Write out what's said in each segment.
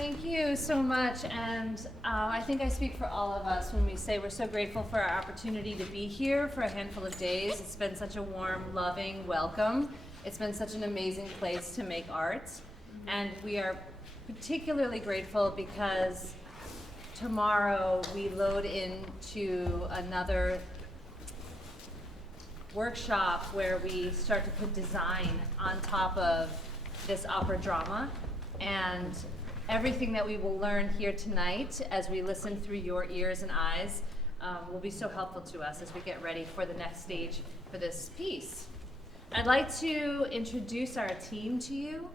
Thank you so much, and I think I speak for all of us when we say we're so grateful for our opportunity to be here for a handful of days. It's been such a warm, loving welcome. It's been such an amazing place to make art, and we are particularly grateful because tomorrow we load into another workshop where we start to put design on top of this opera drama, and everything that we will learn here tonight as we listen through your ears and eyes will be so helpful to us as we get ready for the next stage for this piece. I'd like to introduce our team to you.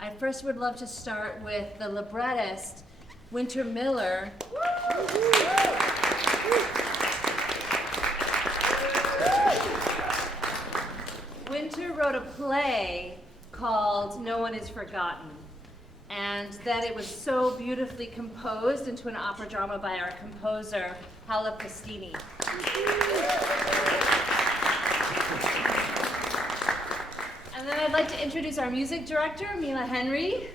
I first would love to start with the librettist, Winter Miller. Winter wrote a play called No One Is Forgotten, and that it was so beautifully composed into an opera drama by our composer, Paola Prestini. And then I'd like to introduce our music director, Mila Henry.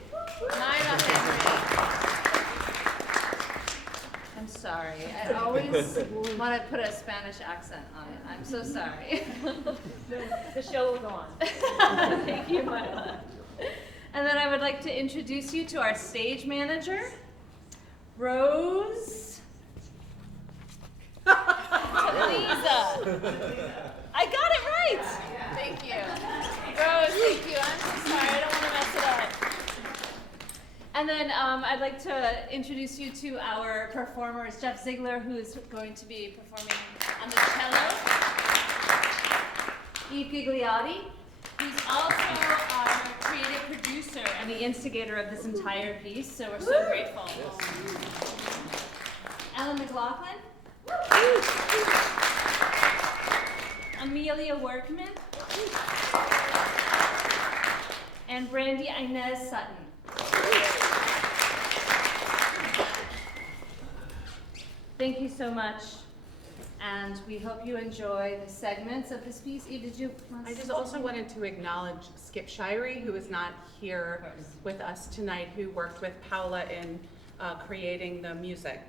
I'm sorry, I always want to put a Spanish accent on it. I'm so sorry. The show will go on. Thank you, Mila. And then I would like to introduce you to our stage manager, Rose. Tablizo. I got it right. Thank you. Rose, thank you. I'm so sorry. I don't want to mess it up. And then I'd like to introduce you to our performers, Jeff Zeigler, who is going to be performing on the cello. Eve Gigliotti, who's also our creative producer and the instigator of this entire piece, so we're so grateful. Ellen McLaughlin. Amelia Workman. And Brandie Inez Sutton. Thank you so much, and we hope you enjoy the segments of this piece. Eve, did you want to I just also wanted to acknowledge Sxip Shirey, who is not here with us tonight, who worked with Paola in creating the music.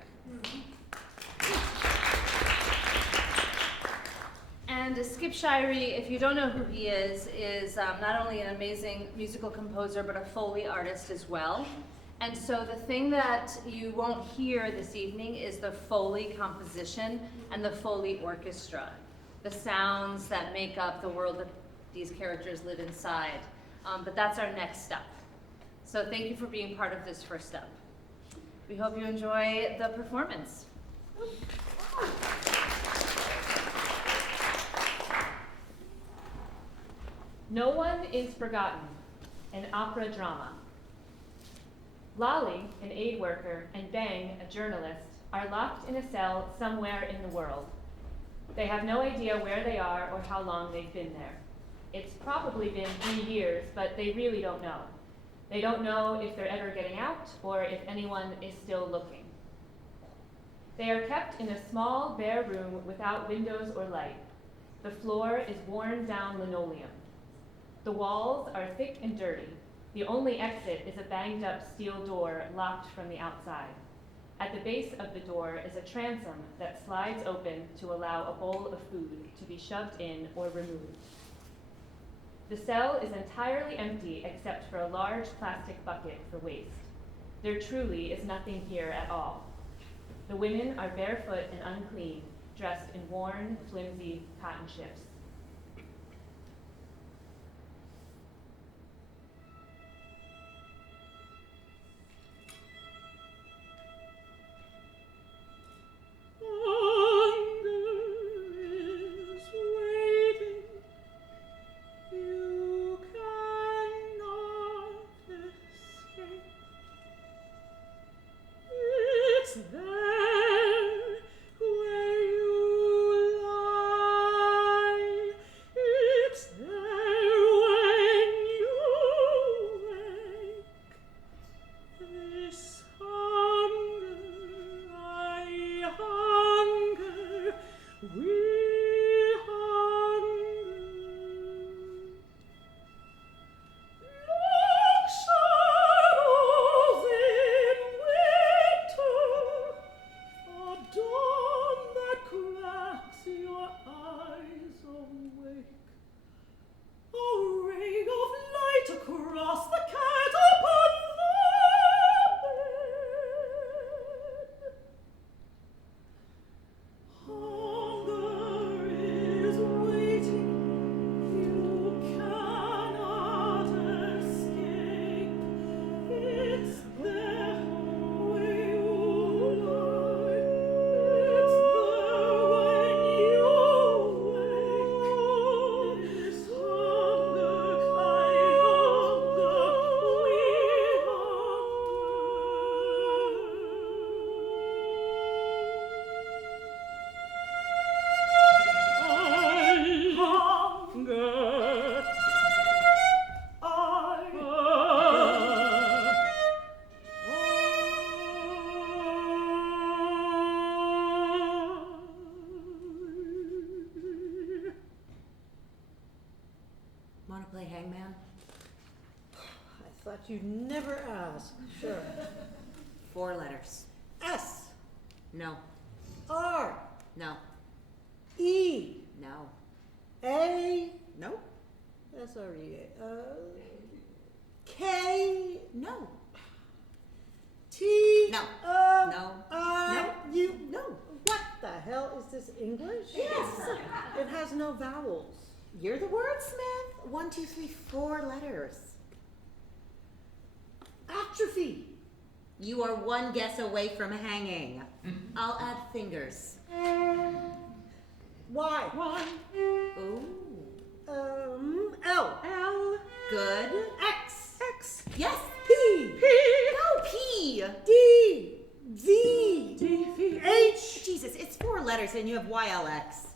And Sxip Shirey, if you don't know who he is not only an amazing musical composer, but a Foley artist as well. And so the thing that you won't hear this evening is the Foley composition and the Foley orchestra, the sounds that make up the world that these characters live inside. But that's our next step. So thank you for being part of this first step. We hope you enjoy the performance. No One Is Forgotten, an opera drama. Lolly, an aid worker, and Bang, a journalist, are locked in a cell somewhere in the world. They have no idea where they are or how long they've been there. It's probably been 3 years, but they really don't know. They don't know if they're ever getting out or if anyone is still looking. They are kept in a small, bare room without windows or light. The floor is worn down linoleum. The walls are thick and dirty. The only exit is a banged-up steel door locked from the outside. At the base of the door is a transom that slides open to allow a bowl of food to be shoved in or removed. The cell is entirely empty except for a large plastic bucket for waste. There truly is nothing here at all. The women are barefoot and unclean, dressed in worn, flimsy cotton shifts. There where you lie. but you never ask. Sure. 4 letters. S, No. R, No. E, No. A, Nope. S-R-E-A, K, No. T, No. No. I, U. No. What the hell is this, English? Yes. It has no vowels. You're the wordsmith. 1, 2, 3, 4 letters. Atrophy. You are 1 guess away from hanging. I'll add fingers. Y. Ooh. L. L, Good. X. X, Yes. P. No, P. D. V. D, V, H. Jesus, it's 4 letters and you have YLX.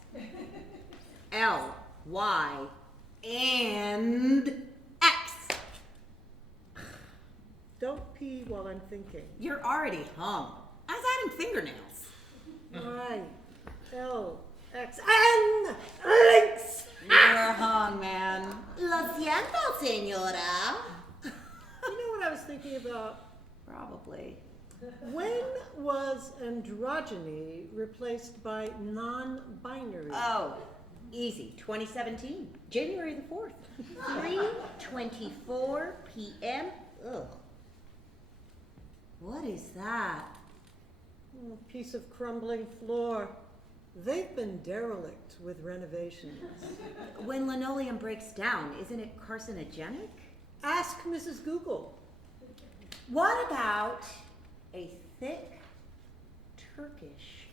L, Y, and X. Don't pee while I'm thinking. You're already hung. I was adding fingernails. I. L. X. N. Links. You're hung, man. Lo siento, senora. You know what I was thinking about? Probably. When was androgyny replaced by non-binary? Oh, easy. 2017, January the 4th. 3:24 p.m. Ugh. What is that? A piece of crumbling floor. They've been derelict with renovations. When linoleum breaks down, isn't it carcinogenic? Ask Mrs. Google. What about a thick Turkish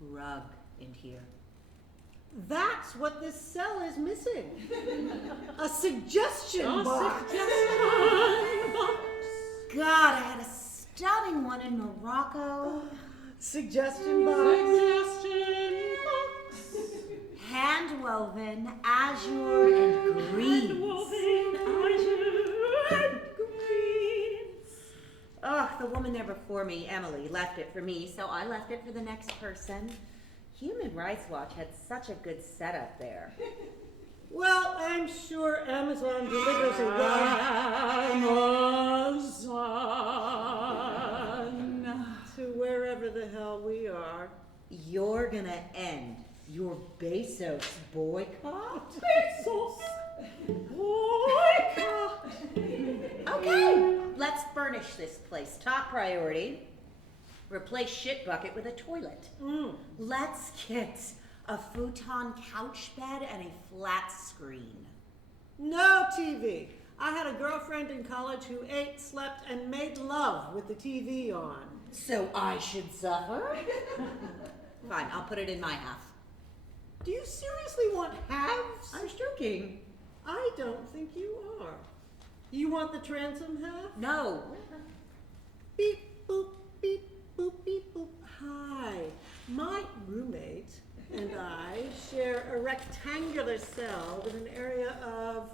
rug in here? That's what this cell is missing. A suggestion box. God, I had a stunning one in Morocco. Suggestion box. suggestion box. Hand woven azure and greens. Oh, the woman there before me, Emily, left it for me, so I left it for the next person. Human Rights Watch had such a good setup there. Well, I'm sure Amazon delivers a rug to wherever the hell we are. You're gonna end your Bezos boycott? Bezos. Boycott! Okay, let's furnish this place. Top priority, replace shit bucket with a toilet. Let's get a futon couch bed and a flat screen. No TV. I had a girlfriend in college who ate, slept, and made love with the TV on. So I should suffer? Fine, I'll put it in my half. Do you seriously want halves? I was joking. I don't think you are. You want the transom half? No. Beep, boop, beep, boop, beep, boop. Hi. My roommate and I share a rectangular cell with an area of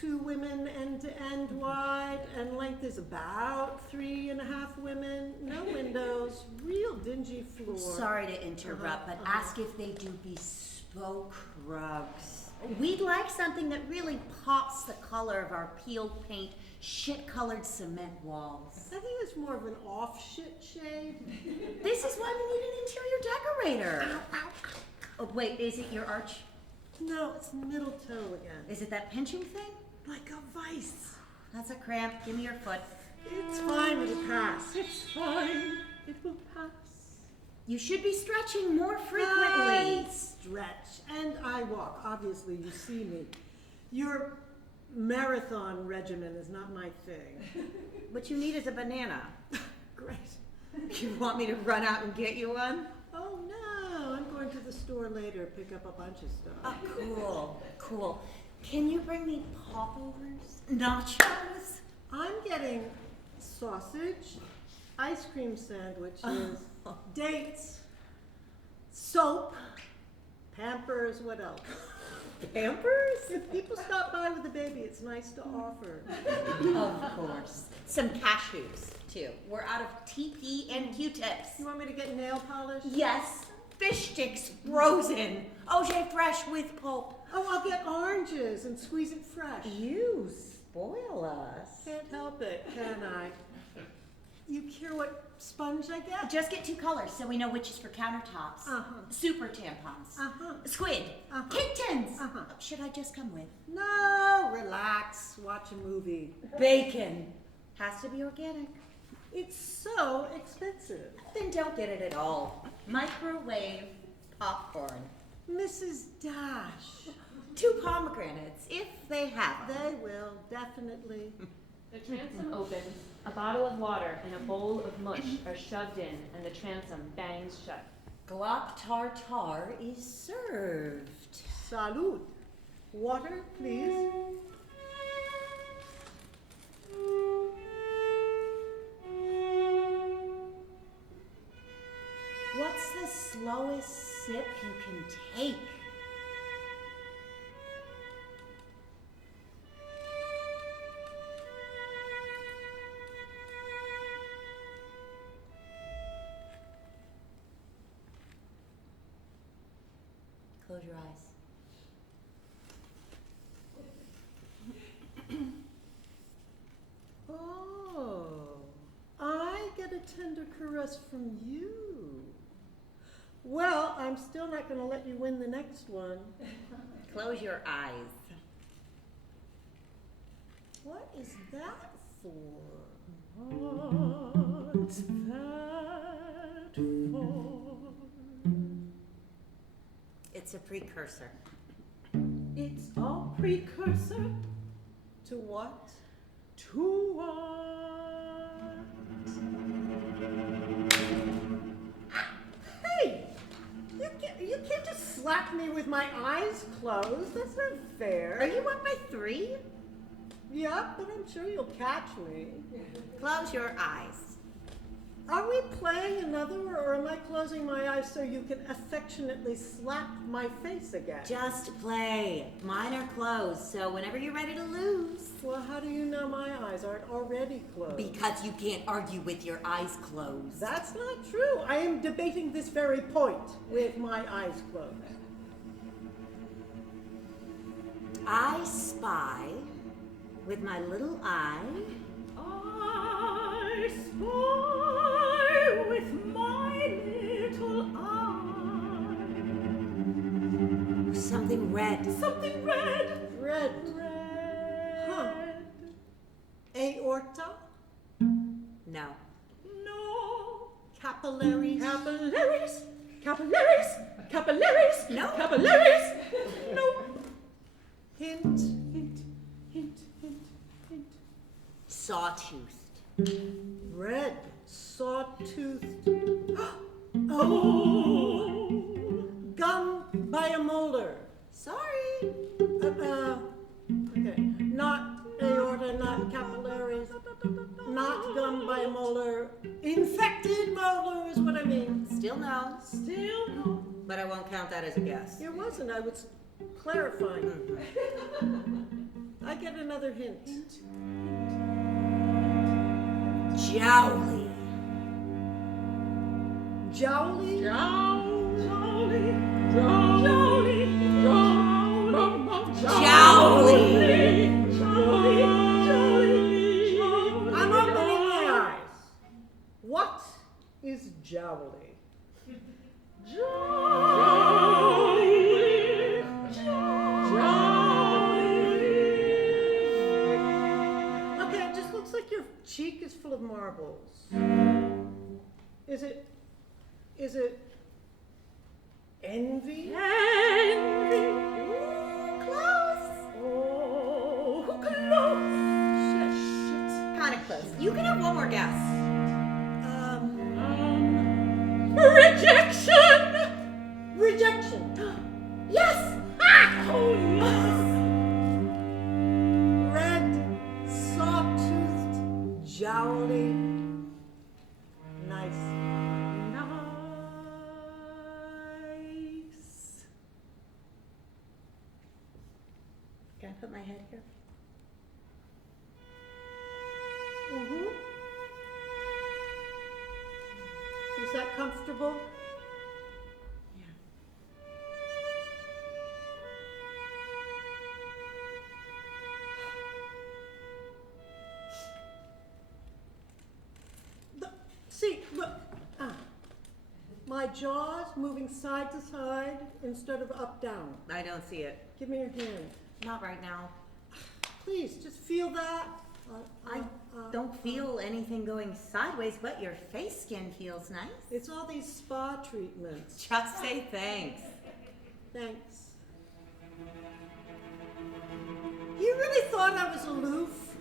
2 women end to end wide, and length is about 3.5 women. No windows, real dingy floor. Sorry to interrupt, but ask if they do bespoke rugs. We'd like something that really pops the color of our peeled paint, shit-colored cement walls. I think it's more of an off-shit shade. This is why we need an interior decorator. Oh, wait, is it your arch? No, it's middle toe again. Is it that pinching thing? Like a vice. That's a cramp. Give me your foot. It's fine, it'll pass. It's fine. It will pass. You should be stretching more I frequently. stretch and I walk. Obviously, you see me. Your marathon regimen is not my thing. What you need is a banana. Great. You want me to run out and get you one? Oh no, I'm going to the store later, pick up a bunch of stuff. Oh, cool, cool. Can you bring me popovers? Nachos? I'm getting sausage, ice cream sandwiches, dates, soap, Pampers, what else? Pampers? If people stop by with a baby, it's nice to offer. Of course. Some cashews, too. We're out of TP and Q-tips. You want me to get nail polish? Yes, fish sticks frozen. OJ fresh with pulp. Oh, I'll get oranges and squeeze it fresh. You spoil us. Can't help it, can I? You care what sponge I get? Just get 2 colors so we know which is for countertops. Super tampons. Squid. Kittens. Should I just come with? No, relax, watch a movie. Bacon. Has to be organic. It's so expensive. Then don't get it at all. Microwave popcorn. Mrs. Dash. 2 pomegranates, if they have them. They will, definitely. The transom opens, a bottle of water and a bowl of mush are shoved in, and the transom bangs shut. Guac tartare is served. Salud. Water, please. What's the slowest sip you can take? Close your eyes. Oh, I get a tender caress from you. Well, I'm still not going to let you win the next one. Close your eyes. What is that for? What's that for? It's a precursor. It's a precursor to what? To what? Hey! You can't just slap me with my eyes closed. That's not fair. Are you up by 3? Yeah, but I'm sure you'll catch me. Close your eyes. Are we playing another, or am I closing my eyes so you can affectionately slap my face again? Just play. Mine are closed, so whenever you're ready to lose. Well, how do you know my eyes aren't already closed? Because you can't argue with your eyes closed. That's not true. I am debating this very point with my eyes closed. I spy with my little eye. I spy with my little eye. Something red. Something red. Red. Red. Huh. Aorta? No. No. Capillaries? Capillaries. Capillaries. Capillaries. No. Capillaries. No. Hint. Sawtoothed. Red. Sawtoothed. Oh. Gum by a molar. Sorry. Okay. Not aorta, not capillaries, not gum by a molar. Infected molar is what I mean. Still no. Still no. But I won't count that as a guess. It wasn't. I was clarifying. I get another hint. Jowly. Jowly? Jowly. I'm opening my eyes. What is jowly? Okay, it just looks like your cheek is full of marbles. Is it envy? Close. Oh, close. Shit. Kind of close. You can have one more guess. Rejection. Rejection. Yes. Oh yes. Red, saw-toothed, jowly. Nice. Can I put my head here? Mm-hmm. Is that comfortable? jaws moving side to side instead of up down? I don't see it. Give me your hand. Not right now. Please, just feel that. I don't feel anything going sideways, but your face skin feels nice. It's all these spa treatments. Just say thanks. Thanks. You really thought I was aloof?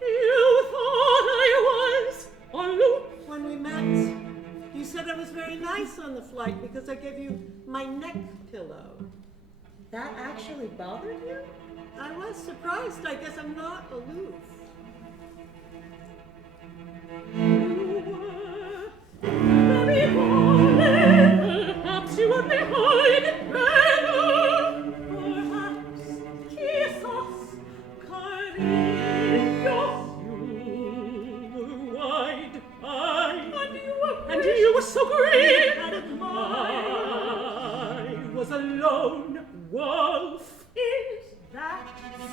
You thought I was aloof. When we met, you said I was very nice on the flight because I gave you my neck pillow. That actually bothered you? I was surprised. I guess I'm not aloof. You were very boring. Perhaps you would be hiding better. Perhaps kiss us, cariño. You were wide-eyed, and you were so green. I was a lone wolf. Is that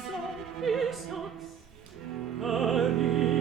so? Is us, cariño.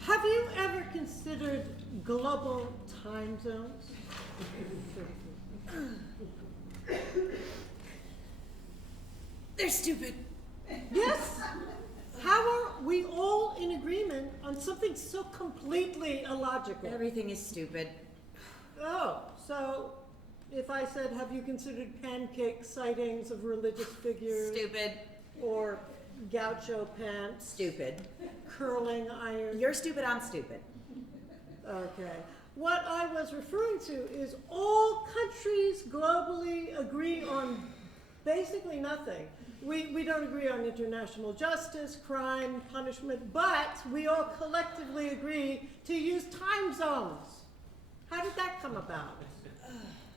Have you ever considered global time zones? They're stupid. Yes. How are we all in agreement on something so completely illogical? Everything is stupid. Oh, so if I said, have you considered pancake sightings of religious figures? Stupid. Or gaucho pants? Stupid. Curling iron? You're stupid, I'm stupid. Okay. What I was referring to is all countries globally agree on basically nothing. We don't agree on international justice, crime, punishment, but we all collectively agree to use time zones. How did that come about?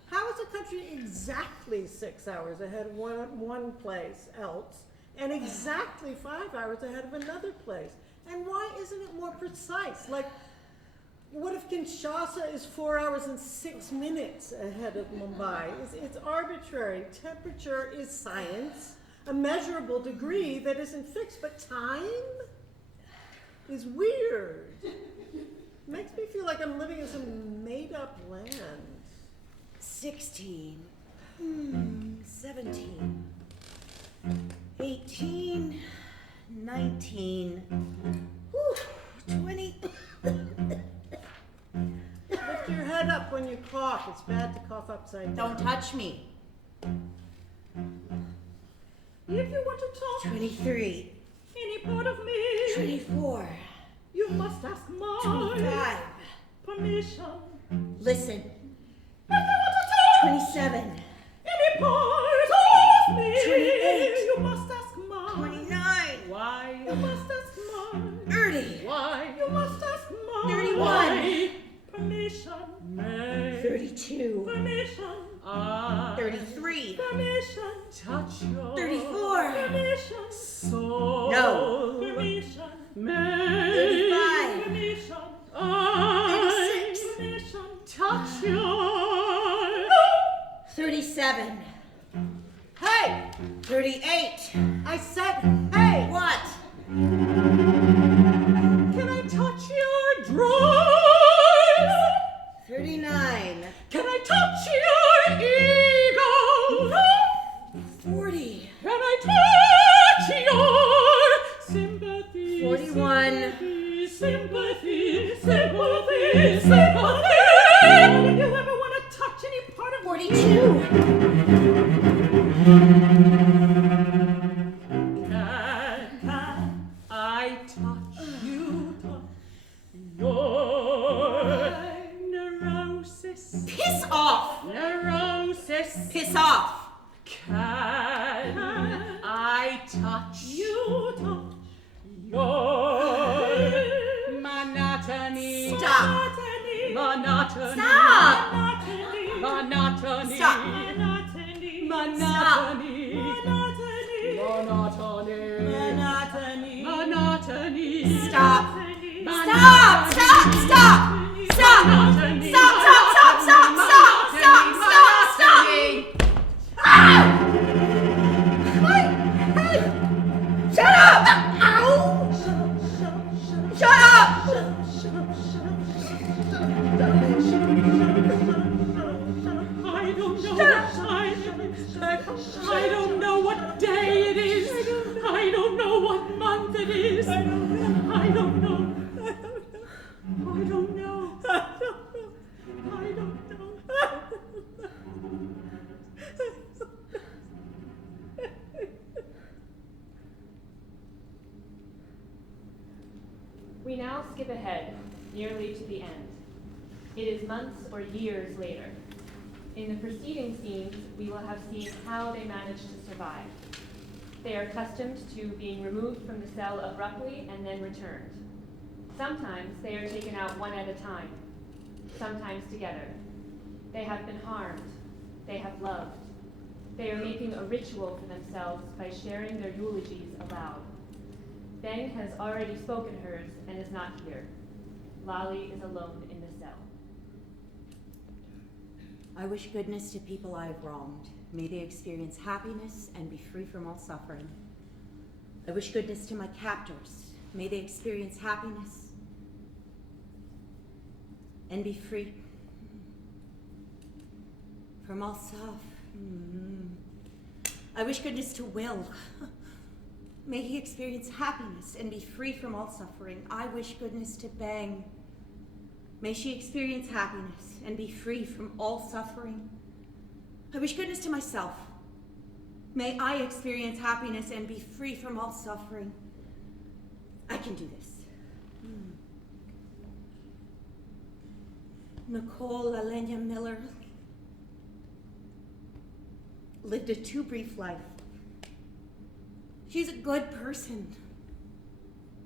How is a country exactly 6 hours ahead of one place else and exactly 5 hours ahead of another place? And why isn't it more precise? Like, what if Kinshasa is 4 hours and 6 minutes ahead of Mumbai? It's arbitrary. Temperature is science, a measurable degree that isn't fixed, but time is weird. Makes me feel like I'm living in some made-up land. 16, 17, 18, 19, 20. Lift your head up when you cough. It's bad to cough upside down. Don't touch me. If you want to talk 23, any part of me, 24, you must ask my 25. permission. Listen, If you want to talk 27, any part of me, 28. you must ask mine. 29, Why? You must ask mine. 30, Why? You must ask mine. 31. Why? Permission. May. 32, Permission. I. 33, Permission. Touch your. 34. Permission. Soul. No. Permission. 35. Permission. 36. Permission. Touch your. 37, Hey! 38. I said, hey! What? Can I touch your drive. 39. Can I touch your ego? 40. Can I touch your sympathy? 41. Sympathy, sympathy, sympathy. If you ever want to touch any part of 42. Can I touch you, touch your neurosis? Piss off! Neurosis. Piss off! Can I touch you, touch your monotony? Stop! Monotony. Stop! Monotony. Stop! Monotony. Monotony. Monotony. Monotony. Stop! Stop! Stop! Stop! Stop! Stop! Stop! Stop! Stop! Stop! Stop! Stop! Ah! Hey! Shut up! Ow! Shut up! I don't know what day it is. I don't know what month it is. I don't know. I don't know. We now skip ahead, nearly to the end. It is months or years later. In the preceding scenes, we will have seen how they managed to survive. They are accustomed to being removed from the cell abruptly and then returned. Sometimes they are taken out one at a time, sometimes together. They have been harmed. They have loved. They are making a ritual for themselves by sharing their eulogies aloud. Beng has already spoken hers and is not here. Lolly is alone in the cell. I wish goodness to people I have wronged. May they experience happiness and be free from all suffering. I wish goodness to my captors. May they experience happiness and be free from all suffering. I wish goodness to Will. May he experience happiness and be free from all suffering. I wish goodness to Beng. May she experience happiness and be free from all suffering. I wish goodness to myself. May I experience happiness and be free from all suffering. I can do this. Nicole Elena Miller lived a too brief life. She's a good person.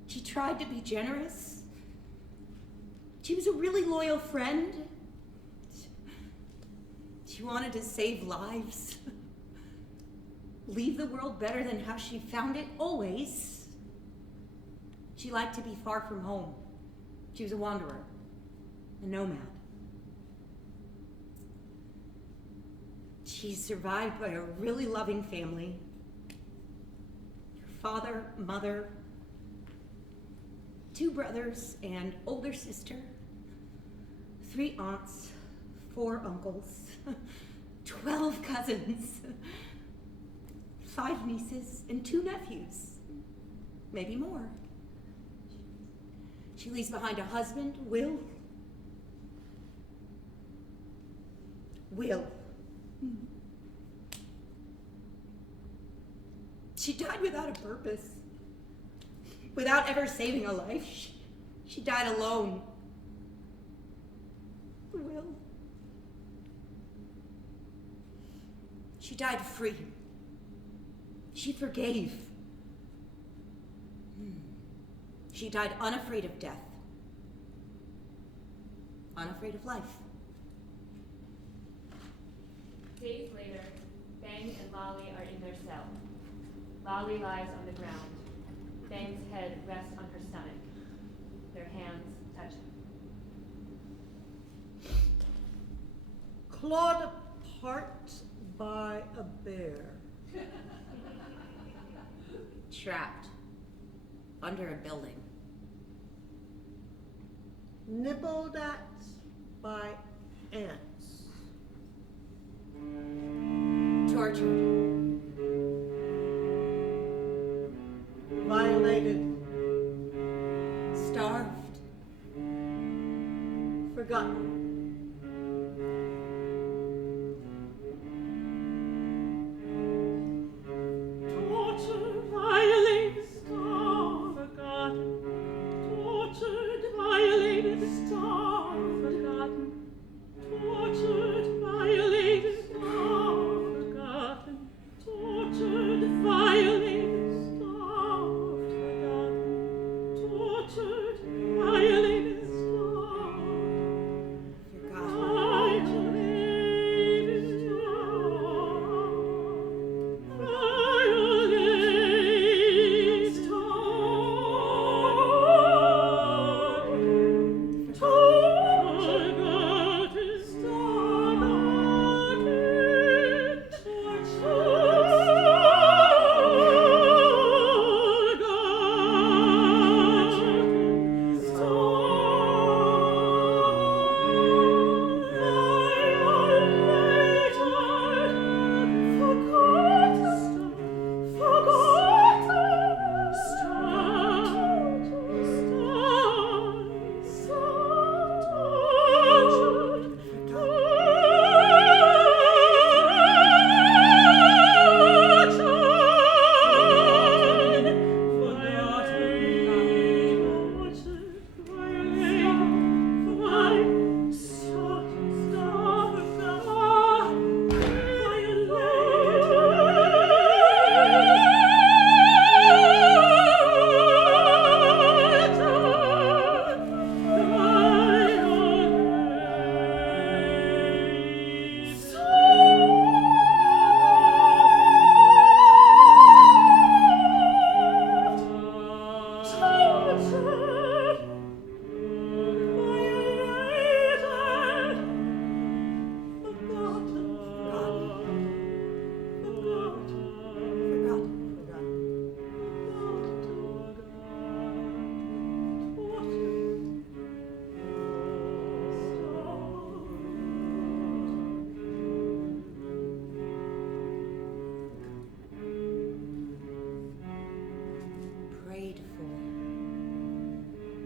She tried to be generous. She was a really loyal friend. She wanted to save lives. Leave the world better than how she found it, always. She liked to be far from home. She was a wanderer, a nomad. She's survived by a really loving family. Her father, mother, 2 brothers and older sister, 3 aunts, 4 uncles, 12 cousins, 5 nieces, and 2 nephews, maybe more. She leaves behind a husband, Will. She died without a purpose, without ever saving a life. She died alone. Will. She died free. She forgave. She died unafraid of death, unafraid of life. Days later, Beng and Lolly are in their cell. Lolly lies on the ground. Beng's head rests on her stomach. Their hands touching. Clawed apart by a bear. Trapped under a building. nibbled at by ants, Tortured. violated, Starved. forgotten, Tortured, violated, starved, forgotten. Tortured, violated, starved, forgotten. Tortured, violated, starved, forgotten. Tortured, violated, starved, forgotten. Tortured, violated, starved, violated,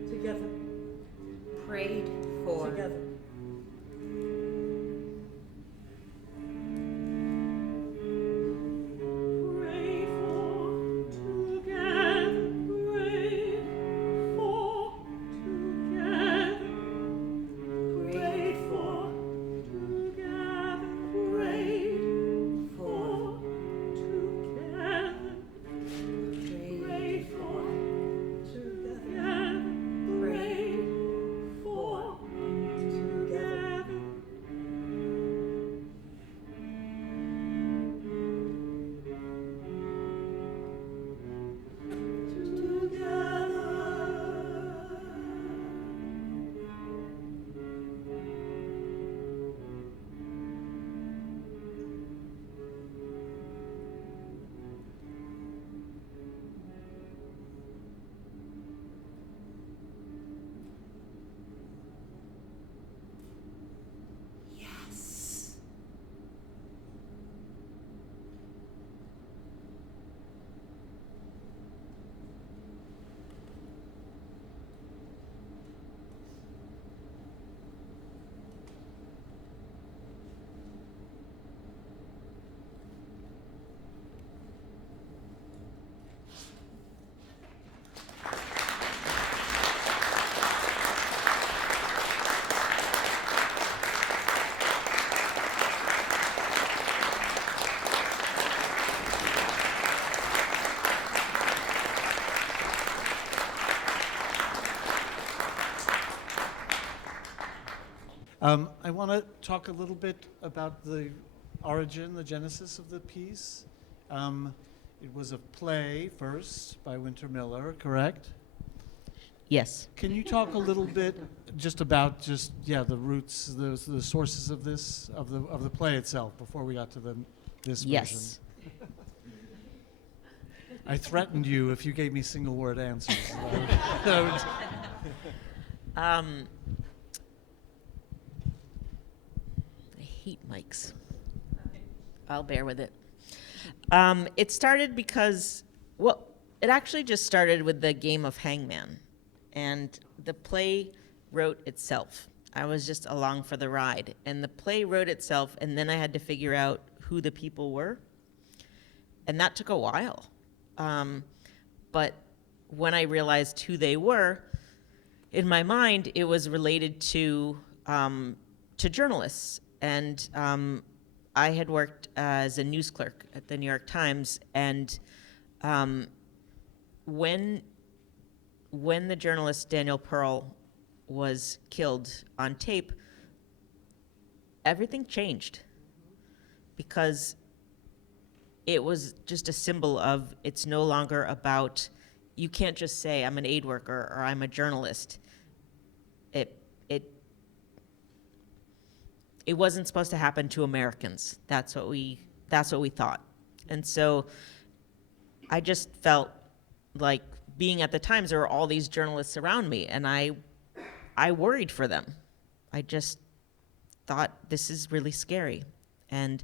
together, Prayed for. together. Pray for, together, pray for, together, pray for, together, pray for, together, pray for, together, pray for, together. Yes. I want to talk a little bit about the origin, the genesis of the piece. It was a play first by Winter Miller, correct? Yes. Can you talk a little bit just about the roots, the sources of this, of the play itself before we got to this version? Yes. I threatened you if you gave me single word answers. mics. I'll bear with it. It started because, well, it actually just started with the game of Hangman. And the play wrote itself. I was just along for the ride. And the play wrote itself, and then I had to figure out who the people were. And that took a while. But when I realized who they were, in my mind, it was related to journalists. And I had worked as a news clerk at the New York Times, and when the journalist Daniel Pearl was killed on tape, everything changed, because it was just a symbol of, it's no longer about, you can't just say I'm an aid worker or I'm a journalist. It wasn't supposed to happen to Americans. That's what we thought. And so I just felt like, being at the Times, there were all these journalists around me, and I worried for them. I just thought, this is really scary. And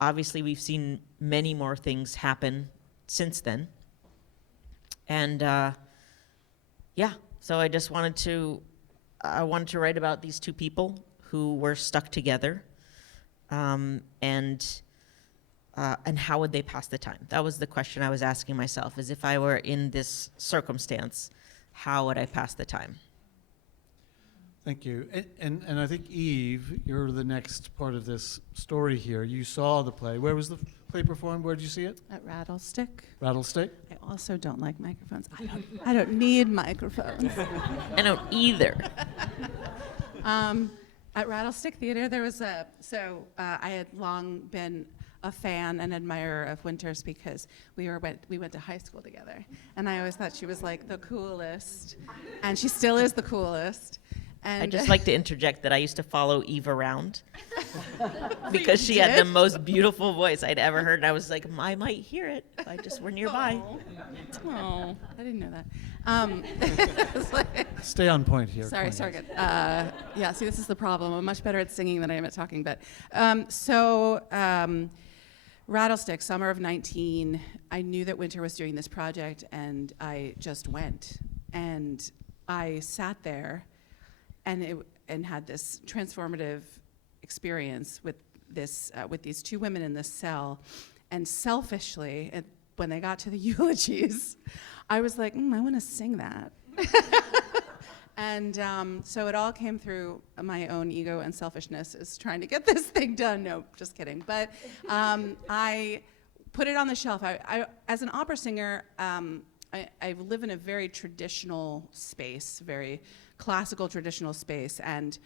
obviously we've seen many more things happen since then. And yeah, so I just wanted to write about these two people who were stuck together, and how would they pass the time? That was the question I was asking myself, is if I were in this circumstance, how would I pass the time? Thank you. And I think, Eve, you're the next part of this story here. You saw the play. Where was the play performed? Where did you see it? At Rattlestick. Rattlestick? I also don't like microphones. I don't need microphones. I don't either. At Rattlestick Theater, there was I had long been a fan and admirer of Winters because we went to high school together, and I always thought she was like the coolest, and she still is the coolest. And I'd just like to interject that I used to follow Eve around because she had the most beautiful voice I'd ever heard, and I was like, I might hear it if I just were nearby. Oh, I didn't know that. It's like, Stay on point here. sorry, Cornelius. good. Yeah, see, this is the problem. I'm much better at singing than I am at talking. But Rattlestick, summer of 19, I knew that Winter was doing this project, and I just went. And I sat there and had this transformative experience with these two women in this cell. And selfishly, when they got to the eulogies, I was like, I want to sing that. And so it all came through my own ego and selfishness is trying to get this thing done. No, just kidding. But I put it on the shelf. I as an opera singer, I live in a very traditional space, very classical traditional space, and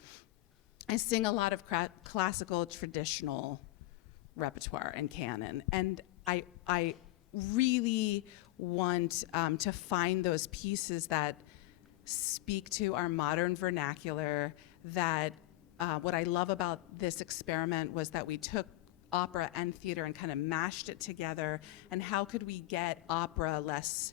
I sing a lot of classical traditional repertoire and canon. And I really want to find those pieces that speak to our modern vernacular. That what I love about this experiment was that we took opera and theater and kind of mashed it together, and how could we get opera less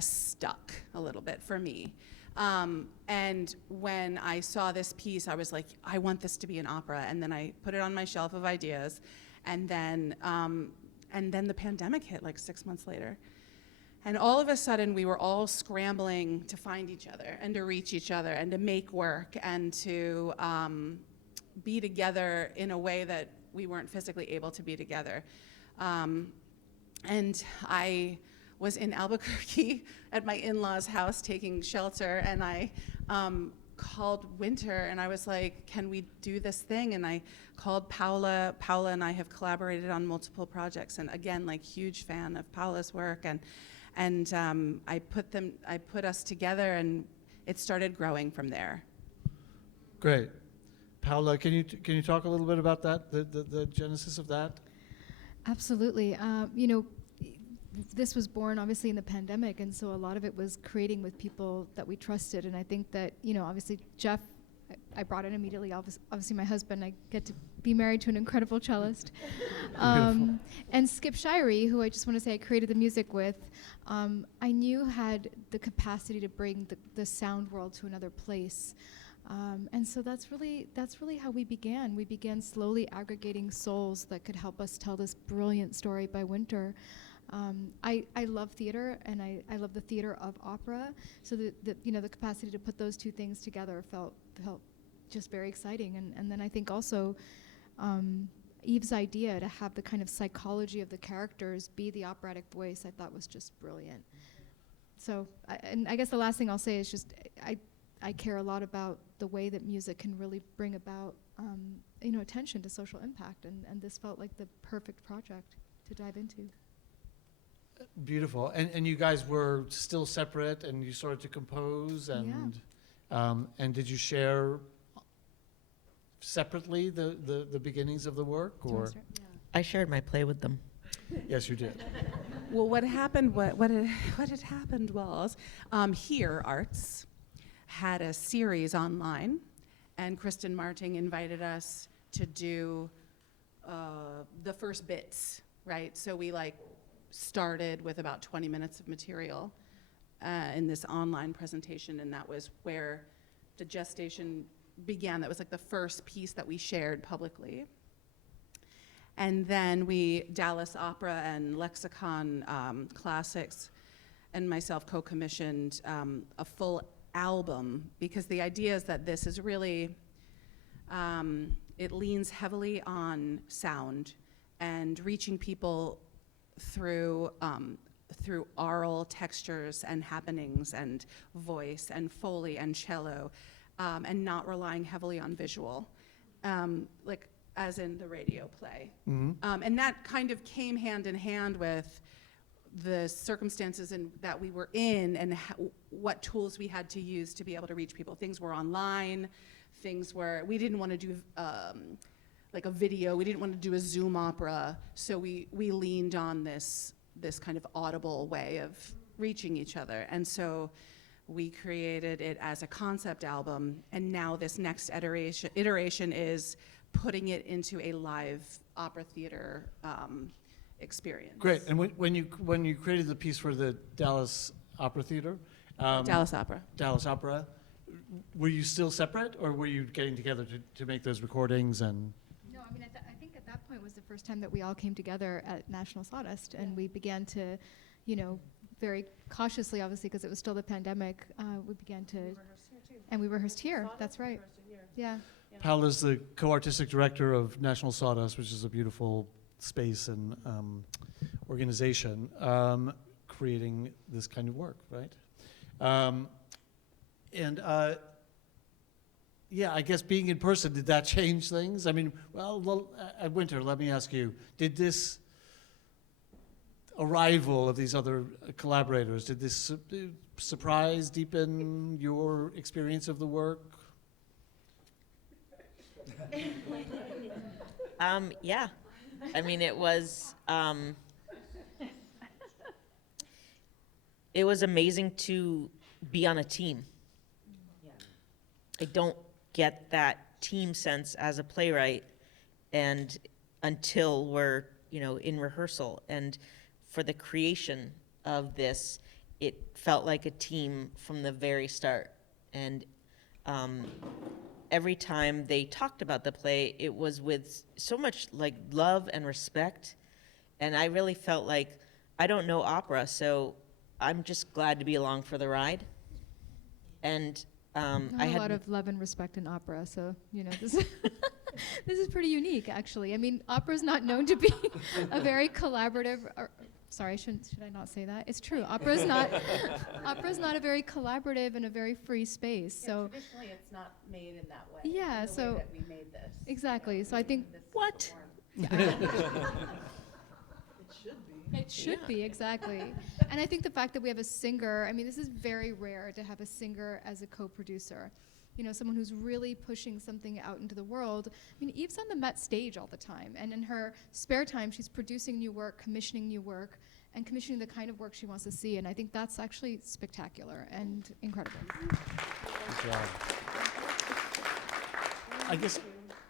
stuck a little bit for me. And when I saw this piece, I was like, I want this to be an opera. And then I put it on my shelf of ideas. And then the pandemic hit like 6 months later. And all of a sudden, we were all scrambling to find each other and to reach each other and to make work and to be together in a way that we weren't physically able to be together. And I was in Albuquerque at my in-laws' house taking shelter, and I called Winter, and I was like, can we do this thing? And I called Paola. Paola and I have collaborated on multiple projects, and again, like, huge fan of Paola's work, and I put us together, and it started growing from there. Great. Paola, can you talk a little bit about that, the genesis of that? Absolutely. This was born obviously in the pandemic, and so a lot of it was creating with people that we trusted. And I think that, obviously Jeff, I brought in immediately. Obviously my husband, I get to be married to an incredible cellist. And Sxip Shirey, who I just want to say I created the music with, I knew had the capacity to bring the sound world to another place. And so that's really how we began. We began slowly aggregating souls that could help us tell this brilliant story by Winter. I love theater, and I love the theater of opera. So the capacity to put those two things together felt just very exciting. And then I think also Eve's idea to have the kind of psychology of the characters be the operatic voice, I thought was just brilliant. So, and I guess the last thing I'll say is just I care a lot about the way that music can really bring about attention to social impact, and this felt like the perfect project to dive into. Beautiful. And you guys were still separate, and you started to compose, and did you share separately the beginnings of the work, Do you wanna or? start? Yeah. I shared my play with them. Yes, you did. Well, what happened? What had happened was, Here Arts had a series online, and Kristen Marting invited us to do the first bits, right? So we started with about 20 minutes of material in this online presentation, and that was where the gestation began. That was the first piece that we shared publicly. And then Dallas Opera and Lexicon Classics and myself co-commissioned a full album, because the idea is that this is really, it leans heavily on sound and reaching people through aural textures and happenings and voice and Foley and cello, and not relying heavily on visual, as in the radio play. Mm-hmm. And that kind of came hand in hand with the circumstances that we were in, and what tools we had to use to be able to reach people. Things were online, we didn't want to do a video, we didn't want to do a Zoom opera, so we leaned on this kind of audible way of reaching each other. And so we created it as a concept album, and now this next iteration is putting it into a live opera theater experience. Great. And when you created the piece for the Dallas Opera Theater, Dallas Opera, were you still separate, or were you getting together to make those recordings? And No, I mean, I think at that point was the first time that we all came together at National Sawdust, and we began to, very cautiously, obviously, because it was still the pandemic, we began to, and we rehearsed here. That's right. Yeah. Paola's the co-artistic director of National Sawdust, which is a beautiful space and organization, creating this kind of work, right? I guess being in person, did that change things? I mean, Winter, let me ask you, did this arrival of these other collaborators, did this surprise, deepen your experience of the work? Yeah. I mean, it was amazing to be on a team. Yeah. I don't get that team sense as a playwright, and until we're, in rehearsal. And for the creation of this, it felt like a team from the very start. And every time they talked about the play, it was with so much love and respect. And I really felt like, I don't know opera, so I'm just glad to be along for the ride. And I had a lot of love and respect in opera, so this this is pretty unique, actually. I mean, opera's not known to be a very collaborative. Sorry, should I not say that? It's true. Opera's not a very collaborative and a very free space. So traditionally, it's not made in that way. Yeah, in the so way that we made this. exactly. So I think What? it should be, exactly. And I think the fact that we have a singer, I mean, this is very rare to have a singer as a co-producer. Someone who's really pushing something out into the world. I mean, Eve's on the Met stage all the time, and in her spare time, she's producing new work, commissioning new work, and commissioning the kind of work she wants to see. And I think that's actually spectacular and incredible. Good job. I guess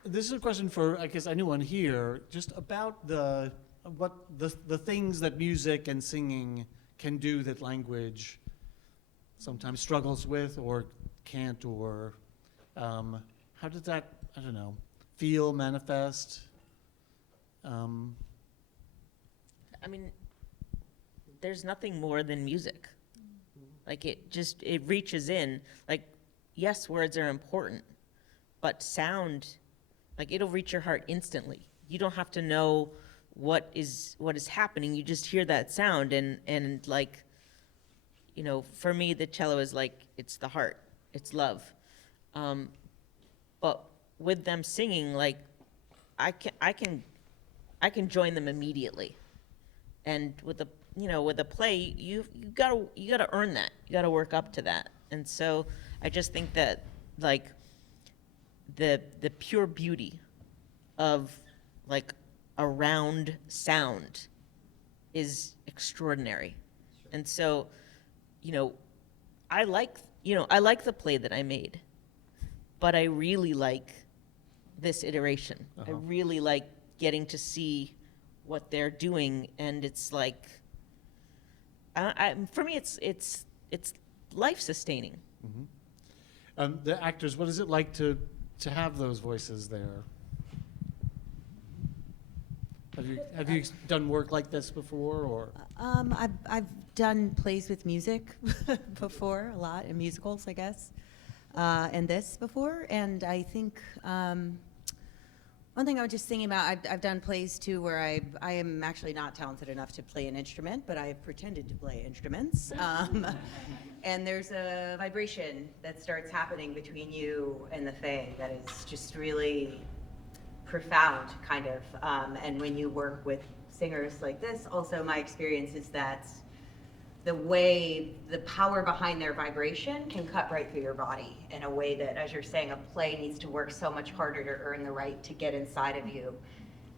this is a question for, anyone here, just about the things that music and singing can do that language sometimes struggles with or can't, or How did that, I don't know, feel, manifest? I mean, there's nothing more than music. Like it reaches in. Like, yes, words are important, but sound, like it'll reach your heart instantly. You don't have to know what is happening. You just hear that sound and like, you know, for me, the cello is like, it's the heart, it's love. But with them singing, like, I can join them immediately. And with a play, you gotta earn that. You gotta work up to that. And so I just think that, like, the pure beauty of like a round sound is extraordinary. And so, you know, I like the play that I made, but I really like this iteration. I really like getting to see what they're doing, and it's like, for me, it's life sustaining. The actors, what is it like to have those voices there? Have you done work like this before, or? I've done plays with music before, a lot, in musicals, I guess, and this before. And I think one thing I was just thinking about, I've done plays too where I am actually not talented enough to play an instrument, but I have pretended to play instruments. And there's a vibration that starts happening between you and the thing that is just really profound, kind of. And when you work with singers like this, also my experience is that the power behind their vibration can cut right through your body in a way that, as you're saying, a play needs to work so much harder to earn the right to get inside of you.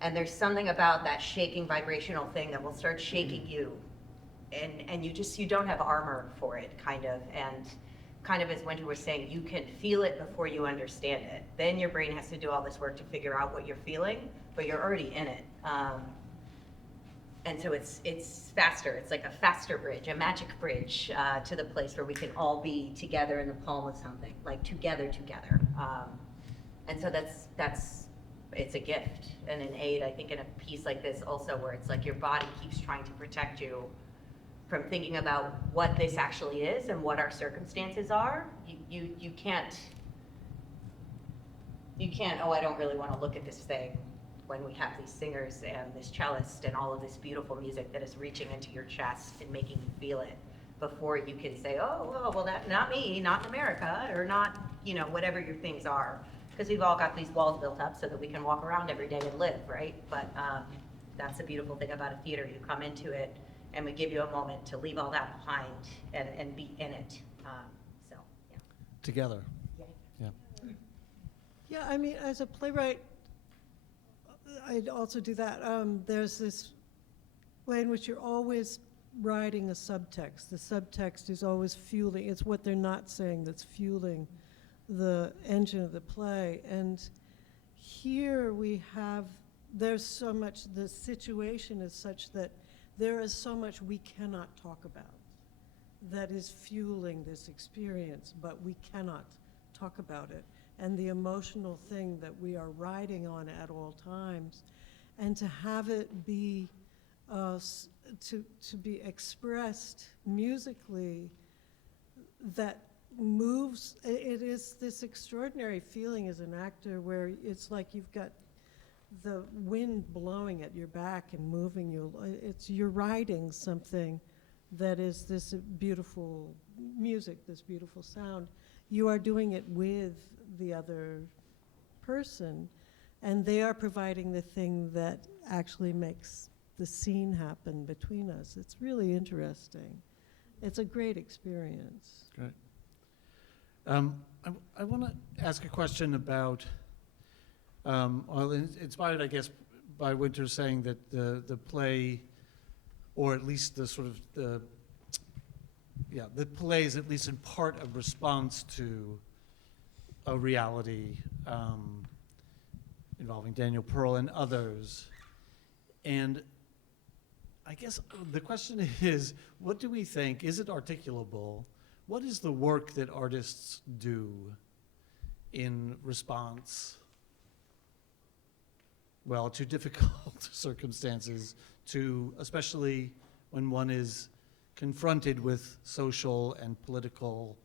And there's something about that shaking vibrational thing that will start shaking you. And you don't have armor for it, kind of. And kind of as Winter was saying, you can feel it before you understand it. Then your brain has to do all this work to figure out what you're feeling, but you're already in it. And so it's faster. It's like a faster bridge, a magic bridge to the place where we can all be together in the palm of something, like together. And so it's a gift and an aid, I think, in a piece like this also, where it's like your body keeps trying to protect you from thinking about what this actually is and what our circumstances are. You can't, oh, I don't really want to look at this thing, when we have these singers and this cellist and all of this beautiful music that is reaching into your chest and making you feel it, before you can say, oh, well, that, not me, not in America, or not, whatever your things are. Because we've all got these walls built up so that we can walk around every day and live, right? But that's the beautiful thing about a theater. You come into it and we give you a moment to leave all that behind and be in it. So, yeah. Together. Yeah. Yeah, I mean, as a playwright, I'd also do that. There's this way in which you're always writing a subtext. The subtext is always fueling. It's what they're not saying that's fueling the engine of the play. And here there's so much, the situation is such that there is so much we cannot talk about that is fueling this experience, but we cannot talk about it. And the emotional thing that we are riding on at all times, and to have it be, to be expressed musically, that moves. It is this extraordinary feeling as an actor where it's like you've got the wind blowing at your back and moving you. You're riding something that is this beautiful music, this beautiful sound. You are doing it with the other person, and they are providing the thing that actually makes the scene happen between us. It's really interesting. It's a great experience. Great. I want to ask a question about, inspired, I guess, by Winter saying that the play, or at least the play is at least in part a response to a reality involving Daniel Pearl and others. And I guess the question is, what do we think? Is it articulable? What is the work that artists do in response, well, to difficult circumstances, to especially when one is confronted with social and political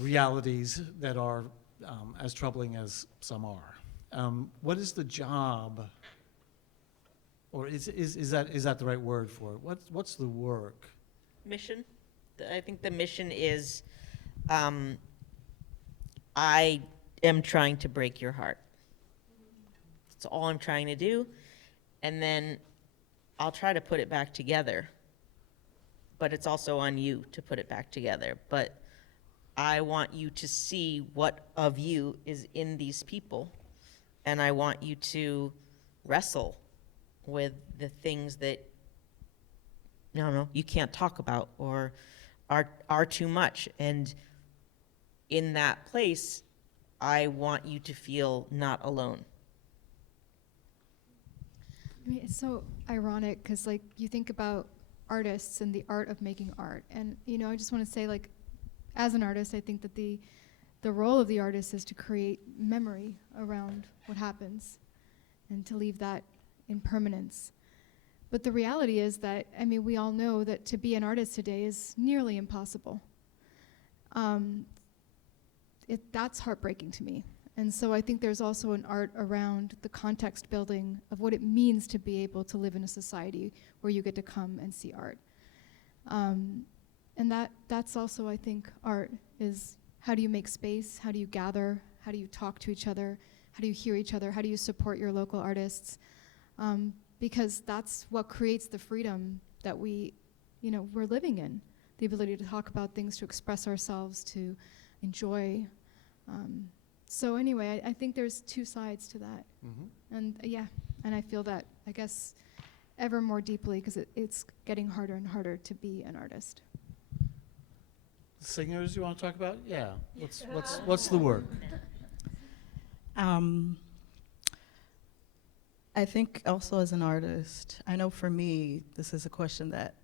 realities that are as troubling as some are. What is the job, or is that the right word for it? What's the work? Mission. I think the mission is, I am trying to break your heart. That's all I'm trying to do. And then I'll try to put it back together. But it's also on you to put it back together. But I want you to see what of you is in these people. And I want you to wrestle with the things that, I don't know, you can't talk about or are too much. And in that place, I want you to feel not alone. I mean, it's so ironic because, like, you think about artists and the art of making art. And, you know, I just want to say, like, as an artist, I think that the role of the artist is to create memory around what happens and to leave that in permanence. But the reality is that, I mean, we all know that to be an artist today is nearly impossible. That's heartbreaking to me. And so I think there's also an art around the context building of what it means to be able to live in a society where you get to come and see art. And that's also, I think, art is how do you make space? How do you gather? How do you talk to each other? How do you hear each other? How do you support your local artists? Because that's what creates the freedom that we're living in. The ability to talk about things, to express ourselves, to enjoy. So anyway, I think there's two sides to that. Mm-hmm. And I feel that, I guess, ever more deeply because it's getting harder and harder to be an artist. Singers you want to talk about? Yeah. What's the work? I think also as an artist, I know for me, this is a question that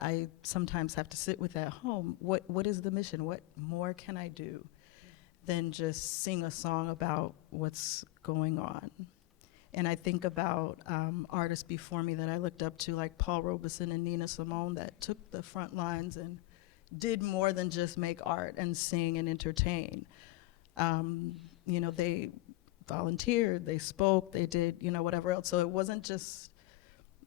I sometimes have to sit with at home. What is the mission? What more can I do than just sing a song about what's going on? And I think about artists before me that I looked up to, like Paul Robeson and Nina Simone, that took the front lines and did more than just make art and sing and entertain. They volunteered, they spoke, they did, whatever else. So it wasn't just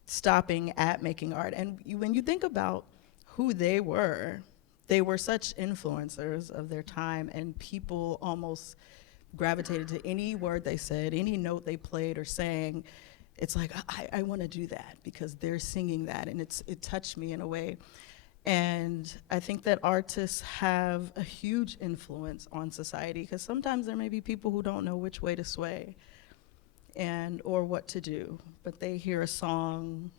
stopping at making art. And when you think about who they were such influencers of their time, and people almost gravitated to any word they said, any note they played or sang. It's like, I want to do that because they're singing that, and it touched me in a way. And I think that artists have a huge influence on society because sometimes there may be people who don't know which way to sway or what to do, but they hear a song,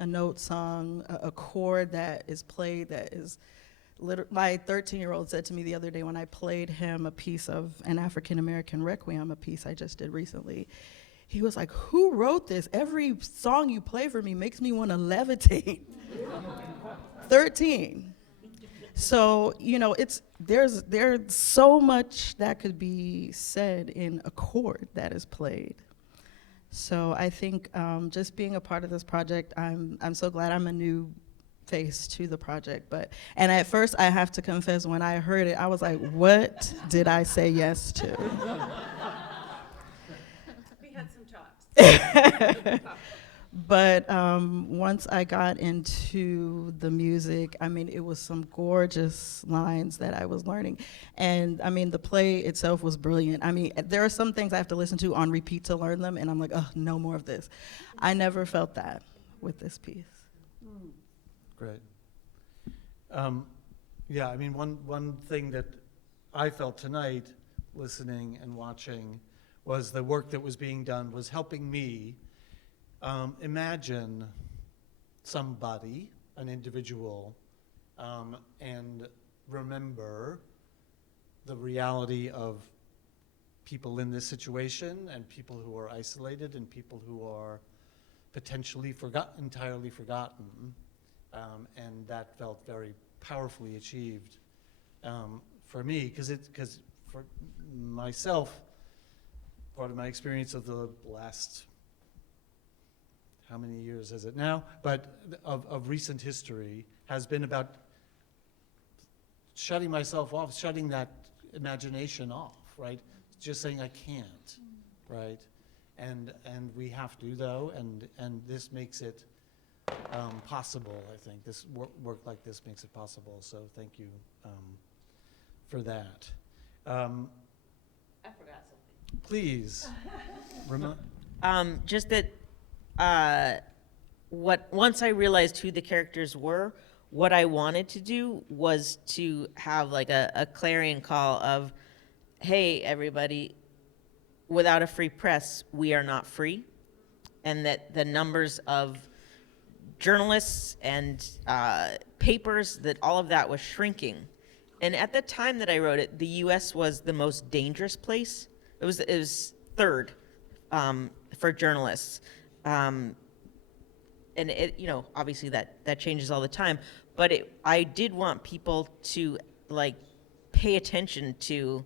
a note sung, a chord that is played that is my 13-year-old said to me the other day when I played him a piece of an African-American requiem, a piece I just did recently, he was like, who wrote this? Every song you play for me makes me want to levitate. 13. So, there's so much that could be said in a chord that is played. So I think just being a part of this project, I'm so glad I'm a new face to the project. And at first, I have to confess, when I heard it, I was like, what did I say yes to? We had some talks. But once I got into the music, it was some gorgeous lines that I was learning. And the play itself was brilliant. There are some things I have to listen to on repeat to learn them, and I'm like, oh, no more of this. I never felt that with this piece. Great. One thing that I felt tonight, listening and watching, was the work that was being done was helping me imagine somebody, an individual, and remember the reality of people in this situation and people who are isolated and people who are potentially entirely forgotten. And that felt very powerfully achieved for me, because for myself, part of my experience of the last, how many years is it now? But of recent history has been about shutting myself off, shutting that imagination off, right? Just saying I can't, right? And we have to though, and this makes it possible, I think. This work like this makes it possible, so thank you for that. I forgot something. Please, Just that once I realized who the characters were, what I wanted to do was to have like a clarion call of, hey, everybody, without a free press, we are not free. And that the numbers of journalists and papers, that all of that was shrinking. And at the time that I wrote it, the US was the most dangerous place. It was third for journalists. And it, obviously that changes all the time, but I did want people to like pay attention to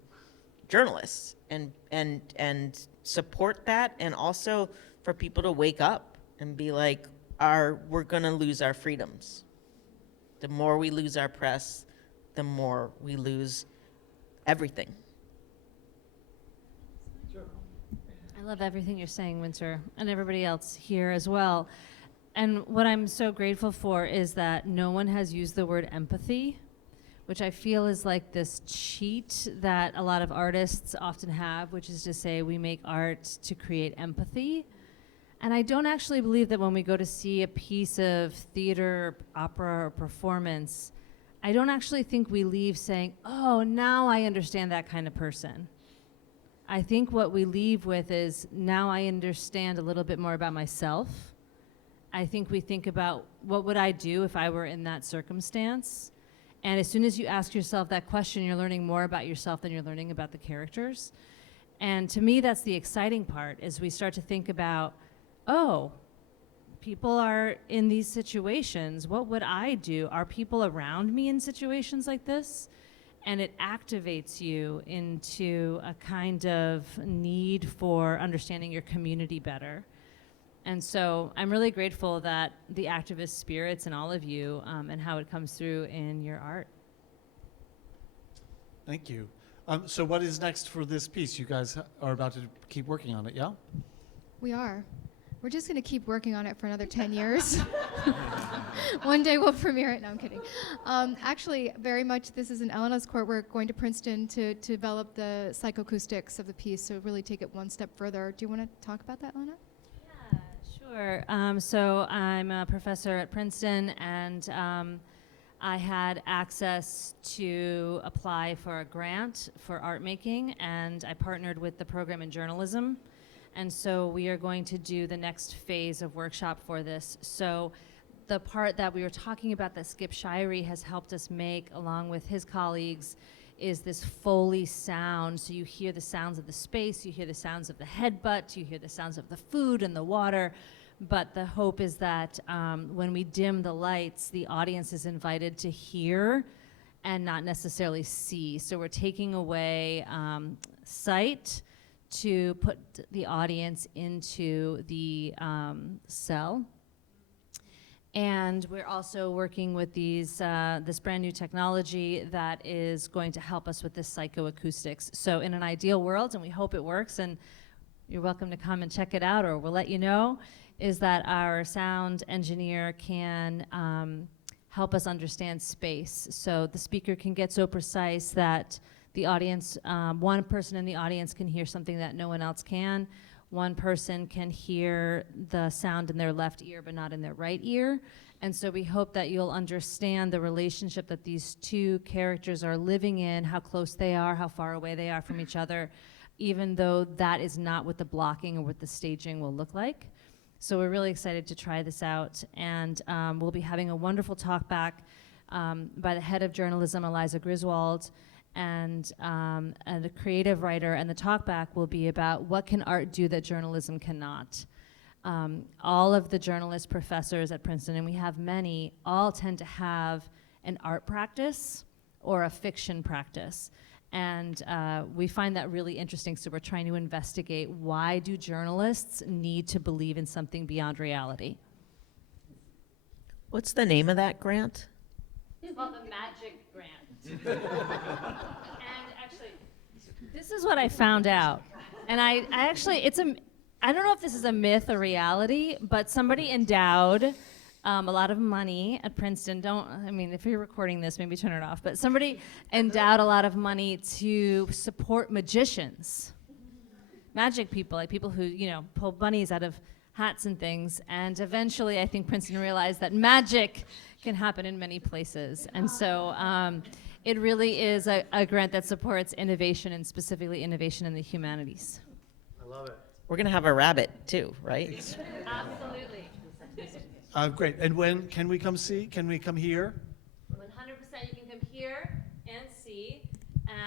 journalists and support that, and also for people to wake up and be like, we're gonna lose our freedoms. The more we lose our press, the more we lose everything. I love everything you're saying, Winter, and everybody else here as well. And what I'm so grateful for is that no one has used the word empathy, which I feel is like this cheat that a lot of artists often have, which is to say we make art to create empathy. And I don't actually believe that when we go to see a piece of theater, opera, or performance, I don't actually think we leave saying, oh, now I understand that kind of person. I think what we leave with is, now I understand a little bit more about myself. I think we think about, what would I do if I were in that circumstance? And as soon as you ask yourself that question, you're learning more about yourself than you're learning about the characters. And to me, that's the exciting part, is we start to think about, oh, people are in these situations. What would I do? Are people around me in situations like this? And it activates you into a kind of need for understanding your community better. And so I'm really grateful that the activist spirits in all of you, and how it comes through in your art. Thank you. So what is next for this piece? You guys are about to keep working on it, yeah? We are. We're just going to keep working on it for another 10 years. One day we'll premiere it. No, I'm kidding. Actually, very much this is in Elena's court. We're going to Princeton to develop the psychoacoustics of the piece, so really take it one step further. Do you want to talk about that, Elena? Sure. So I'm a professor at Princeton, and I had access to apply for a grant for art making, and I partnered with the program in journalism. And so we are going to do the next phase of workshop for this. So the part that we were talking about that Sxip Shirey has helped us make, along with his colleagues, is this Foley sound. So you hear the sounds of the space, you hear the sounds of the headbutt, you hear the sounds of the food and the water. But the hope is that when we dim the lights, the audience is invited to hear and not necessarily see. So we're taking away sight to put the audience into the cell. And we're also working with this brand new technology that is going to help us with this psychoacoustics. So in an ideal world, and we hope it works, and you're welcome to come and check it out, or we'll let you know, is that our sound engineer can help us understand space. So the speaker can get so precise that the audience, one person in the audience can hear something that no one else can. One person can hear the sound in their left ear but not in their right ear. And so we hope that you'll understand the relationship that these two characters are living in, how close they are, how far away they are from each other, even though that is not what the blocking or what the staging will look like. So we're really excited to try this out. And we'll be having a wonderful talk back by the head of journalism, Eliza Griswold, and a creative writer, and the talkback will be about what can art do that journalism cannot. All of the journalist professors at Princeton, and we have many, all tend to have an art practice or a fiction practice. And we find that really interesting, so we're trying to investigate, why do journalists need to believe in something beyond reality? What's the name of that grant? It's called the Magic Grant. And actually, this is what I found out. And I actually, I don't know if this is a myth or reality, but somebody endowed a lot of money at Princeton. If you're recording this, maybe turn it off. But somebody endowed a lot of money to support magicians, magic people, like people who, pull bunnies out of hats and things. And eventually, I think Princeton realized that magic can happen in many places. And so it really is a grant that supports innovation, and specifically innovation in the humanities. I love it. We're going to have a rabbit too, right? Absolutely. Great. And when can we come see? Can we come here? 100%. You can come here and see.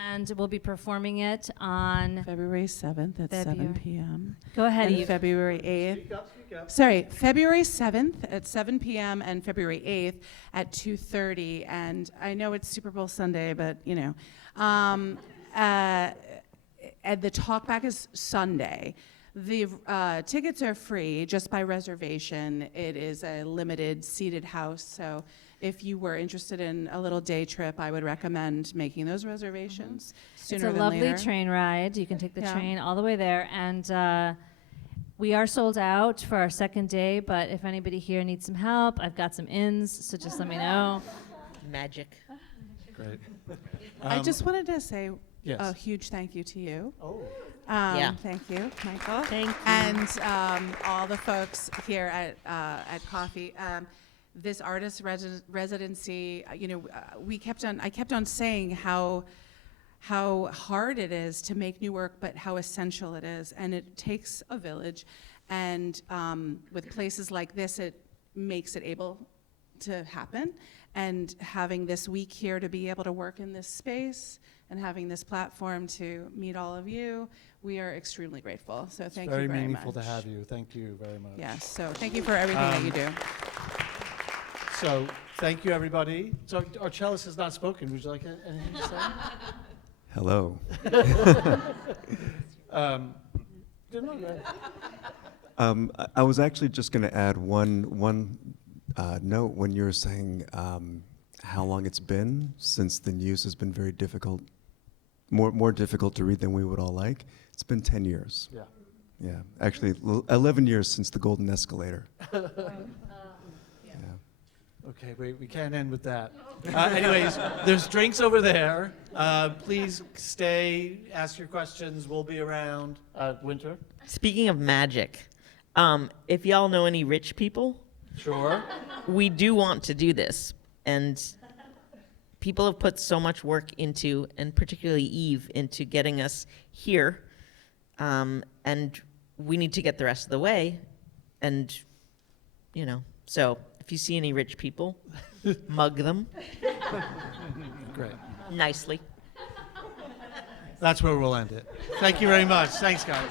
And we'll be performing it on February 7th at 7 p.m. Go ahead, and Eve. February 8th. Speak up, speak up. Sorry, February 7th at 7 p.m. and February 8th at 2:30. And I know it's Super Bowl Sunday, but and the talkback is Sunday. The tickets are free just by reservation. It is a limited seated house, so if you were interested in a little day trip, I would recommend making those reservations sooner It's a than later. lovely train ride. You can take the Yeah. train all the way there. And we are sold out for our second day, but if anybody here needs some help, I've got some ins, so just let me know. Magic. Great. I just wanted to say yes. a huge thank you to you. Oh. Yeah. Thank you, Michael. Thank you. And all the folks here at Coffey. This artist residency, I kept on saying how hard it is to make new work, but how essential it is. And it takes a village. And with places like this, it makes it able to happen. And having this week here to be able to work in this space and having this platform to meet all of you, we are extremely grateful. So thank you very much. Very meaningful to have you. Thank you very much. Yes, so thank you for everything that you do. So thank you, everybody. So our cellist has not spoken. Would you like anything to say? Hello. I was actually just going to add one note when you were saying how long it's been since the news has been very difficult, more difficult to read than we would all like. It's been 10 years. Yeah. Yeah, actually 11 years since the Golden Escalator. Okay, we can't end with that. Anyways, there's drinks over there. Please stay, ask your questions. We'll be around. Winter? Speaking of magic, if y'all know any rich people, Sure. we do want to do this. And people have put so much work into, and particularly Eve, into getting us here. And we need to get the rest of the way. And, so if you see any rich people, mug them Great. nicely. That's where we'll end it. Thank you very much. Thanks, guys.